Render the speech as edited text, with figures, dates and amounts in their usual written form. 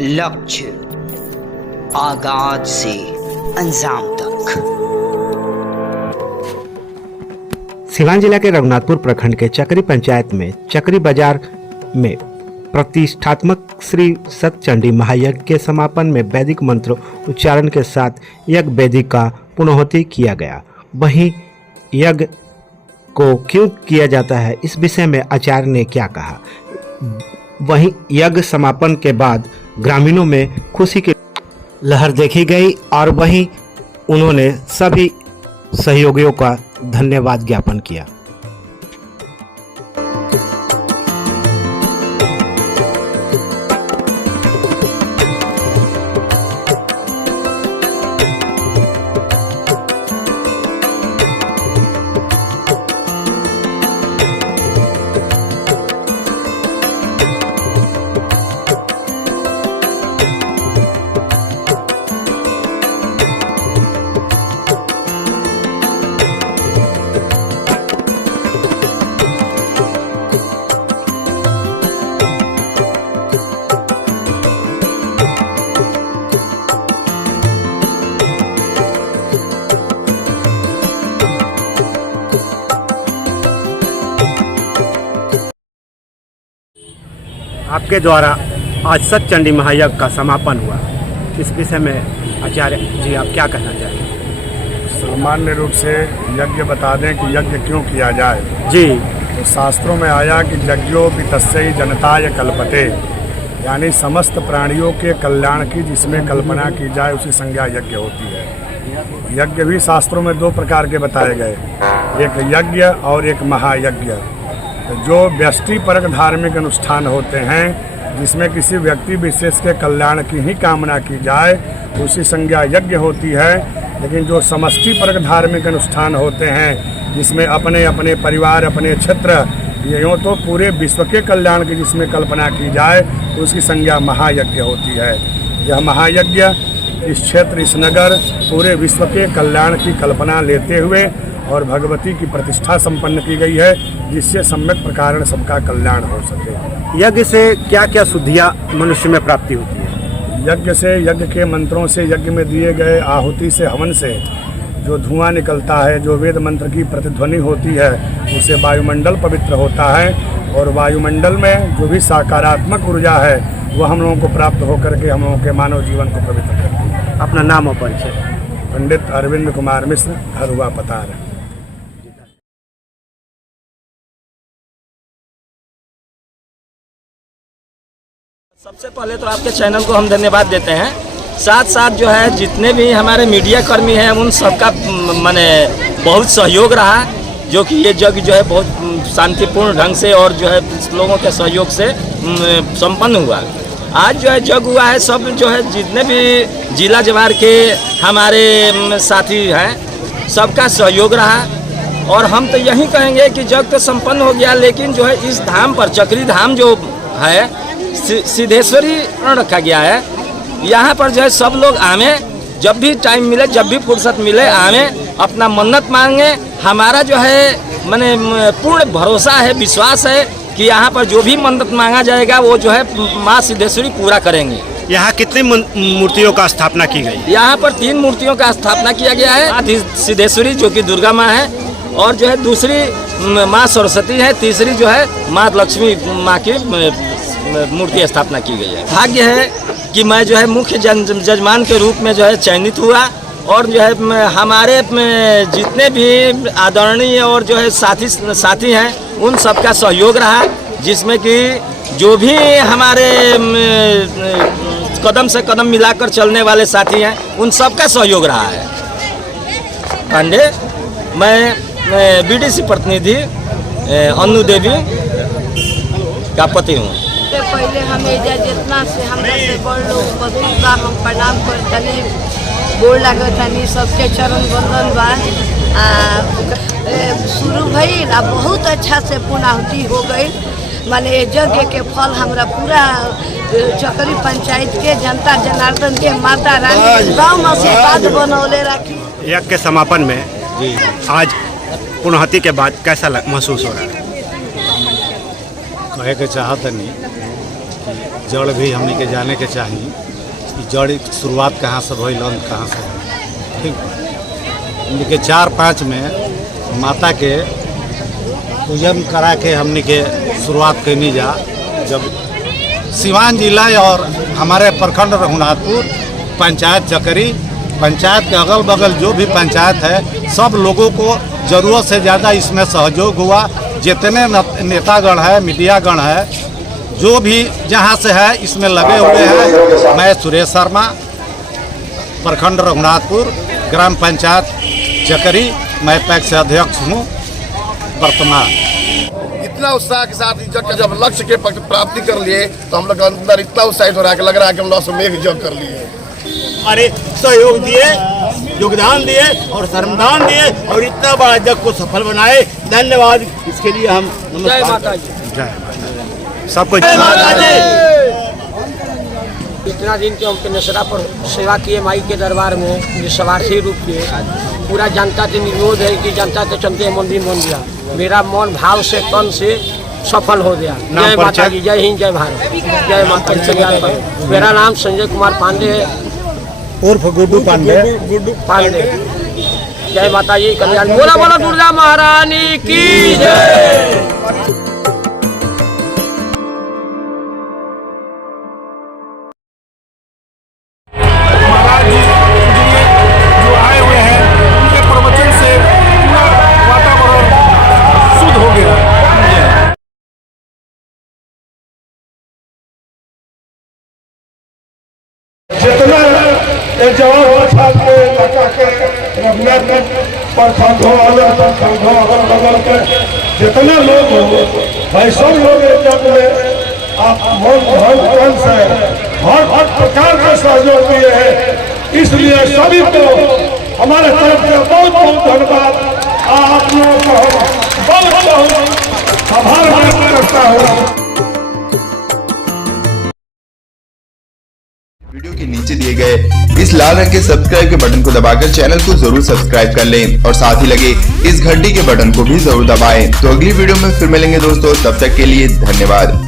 लक्ष्य आगाज से अंजाम तक। सिवान जिला के रघुनाथपुर प्रखंड के चक्री पंचायत में चक्री बाजार में प्रतिष्ठात्मक श्री सतचंडी महायज्ञ के समापन में वैदिक मंत्रों उच्चारण के साथ यज्ञ वेदी का पुनोहति किया गया। वहीं यज्ञ को क्यों किया जाता है, इस विषय में आचार्य ने क्या कहा। वहीं यज्ञ समापन के बाद ग्रामीणों में खुशी की लहर देखी गई और वहीं उन्होंने सभी सहयोगियों का धन्यवाद ज्ञापन किया। आपके द्वारा आज सतचंडी महायज्ञ का समापन हुआ, इस विषय में आचार्य जी आप क्या कहना चाहेंगे। सामान्य रूप से यज्ञ बता दें कि यज्ञ क्यों किया जाए। जी, तो शास्त्रों में आया कि यज्ञो पितस्यै जनताय कल्पते, यानी समस्त प्राणियों के कल्याण की जिसमें कल्पना की जाए उसी संज्ञा यज्ञ होती है। यज्ञ भी शास्त्रों में दो प्रकार के बताए गए, एक यज्ञ और एक महायज्ञ। जो व्यष्टिपरक धार्मिक अनुष्ठान होते हैं जिसमें किसी व्यक्ति विशेष के कल्याण की ही कामना की जाए उसी संज्ञा यज्ञ होती है। लेकिन जो समष्टिपरक धार्मिक अनुष्ठान होते हैं जिसमें अपने अपने परिवार, अपने क्षेत्र, यूँ तो पूरे विश्व के कल्याण की जिसमें कल्पना की जाए उसकी संज्ञा महायज्ञ होती है। यह महायज्ञ इस क्षेत्र, इस नगर, पूरे विश्व के कल्याण की कल्पना लेते हुए और भगवती की प्रतिष्ठा संपन्न की गई है जिससे सम्यक प्रकार सबका कल्याण हो सके। यज्ञ से क्या क्या शुद्धियाँ मनुष्य में प्राप्ति होती है। यज्ञ से, यज्ञ के मंत्रों से, यज्ञ में दिए गए आहुति से, हवन से जो धुआं निकलता है, जो वेद मंत्र की प्रतिध्वनि होती है, उससे वायुमंडल पवित्र होता है और वायुमंडल में जो भी सकारात्मक ऊर्जा है वह हम लोगों को प्राप्त होकर के हम लोगों के मानव जीवन को पवित्र करती है। अपना नाम और परिचय। पंडित अरविंद कुमार मिश्र, हरुआ पतार। सबसे पहले तो आपके चैनल को हम धन्यवाद देते हैं। साथ साथ जो है जितने भी हमारे मीडिया कर्मी हैं उन सबका माने बहुत सहयोग रहा, जो कि ये यज्ञ जो है बहुत शांतिपूर्ण ढंग से और जो है लोगों के सहयोग से संपन्न हुआ। आज जो है यज्ञ हुआ है, सब जो है जितने भी जिला जवार के हमारे साथी हैं सबका सहयोग रहा। और हम तो यही कहेंगे कि यज्ञ तो संपन्न हो गया, लेकिन जो है इस धाम पर, चक्री धाम जो है सिद्धेश्वरी रखा गया है। यहाँ पर जो है सब लोग आवे, जब भी टाइम मिले, जब भी फुर्सत मिले आवे, अपना मन्नत मांगे। हमारा जो है माने पूर्ण भरोसा है, विश्वास है कि यहाँ पर जो भी मन्नत मांगा जाएगा वो जो है माँ सिद्धेश्वरी पूरा करेंगी। यहाँ कितनी मूर्तियों का स्थापना की गई। यहाँ पर 3 मूर्तियों का स्थापना किया गया है। सिद्धेश्वरी जो कि दुर्गा माँ है, और जो है दूसरी माँ सरस्वती है, तीसरी जो है माँ लक्ष्मी माँ की मूर्ति स्थापना की गई है। भाग्य है कि मैं जो है मुख्य जजमान के रूप में जो है चयनित हुआ, और जो है हमारे जितने भी आदरणीय और जो है साथी हैं उन सबका सहयोग रहा, जिसमें कि जो भी हमारे कदम से कदम मिलाकर चलने वाले साथी हैं उन सबका सहयोग रहा है। पांडे, मैं बीडीसी प्रतिनिधि अन्नू देवी का पति हूँ। पहले हमें जितना से हमरा से बड़ लोग बहुत बा, हम प्रणाम करतनी, गोड़ लागतनी, सबके चरण वंदन बा। शुरू भइल आ बहुत अच्छा से पूर्णाहुति हो गई। माने यज्ञ के फल हमरा पूरा चक्री पंचायत के जनता जनार्दन के माता रानी गाँव से बाद बनौले रखी। यज्ञ के समापन में आज पूर्णाहुति के बाद कैसा महसूस हो रहा है। कहे के चाहत नहीं कि जड़ भी हमने के जाने के चाहिए कि जड़ शुरुआत कहाँ से भइल अंत कहाँ से भइल। ठीक हमने के 4-5 में माता के पूजन करा के हमने के शुरुआत करनी जा। जब सिवान जिला और हमारे प्रखंड रघुनाथपुर पंचायत चकरी पंचायत के अगल बगल जो भी पंचायत है सब लोगों को ज़रूरत से ज़्यादा इसमें सहयोग हुआ। जितने नेतागण है मीडियागण है जो भी जहाँ से है इसमें लगे हुए हैं। मैं सुरेश शर्मा प्रखंड रघुनाथपुर ग्राम पंचायत चकरी मैं पैक्स अध्यक्ष हूँ वर्तमान। इतना उत्साह के साथ इस जग का जब लक्ष्य के प्राप्ति कर लिए तो हम लोग अंदर इतना उत्साहित हो रहा है कि लग रहा है कि हम 901 जग कर लिए। हमारे सहयोग दिए, योगदान दिए और श्रमदान दिए और इतना बड़ा जग को सफल बनाए। धन्यवाद इसके लिए हम जय माता जी। जय सबको जय माता जी। इतना दिन के हमके नशरा पर सेवा किए माई के दरबार में निस्वार्थी रूप के पूरा जनता से निरोध है कि जनता के चलते मंदिर बन गया। मेरा मन भाव से तन से सफल हो गया। जय माता जी, जय हिंद, जय भारत, जय माता जी। मेरा नाम संजय कुमार पांडे है उर्फ गुड्डू पांडे। जय माता जी, कल्याण। बोला बोला दुर्गा महारानी की जय। जितना जवाब के इलाका के रघुनाथ प्रखंडों अलग प्रखंडों अगल बगल के जितने लोग हो भाई सब लोग जब में आप मन से हर प्रकार का सहयोग दिए हैं। इसलिए सभी को हमारे तरफ से बहुत बहुत धन्यवाद। आप लोगों को बहुत बहुत आभार व्यक्त करता हूँ। वीडियो के नीचे दिए गए इस लाल रंग के सब्सक्राइब के बटन को दबाकर चैनल को जरूर सब्सक्राइब कर लें और साथ ही लगे इस घंटी के बटन को भी जरूर दबाएं। तो अगली वीडियो में फिर मिलेंगे दोस्तों, तब तक के लिए धन्यवाद।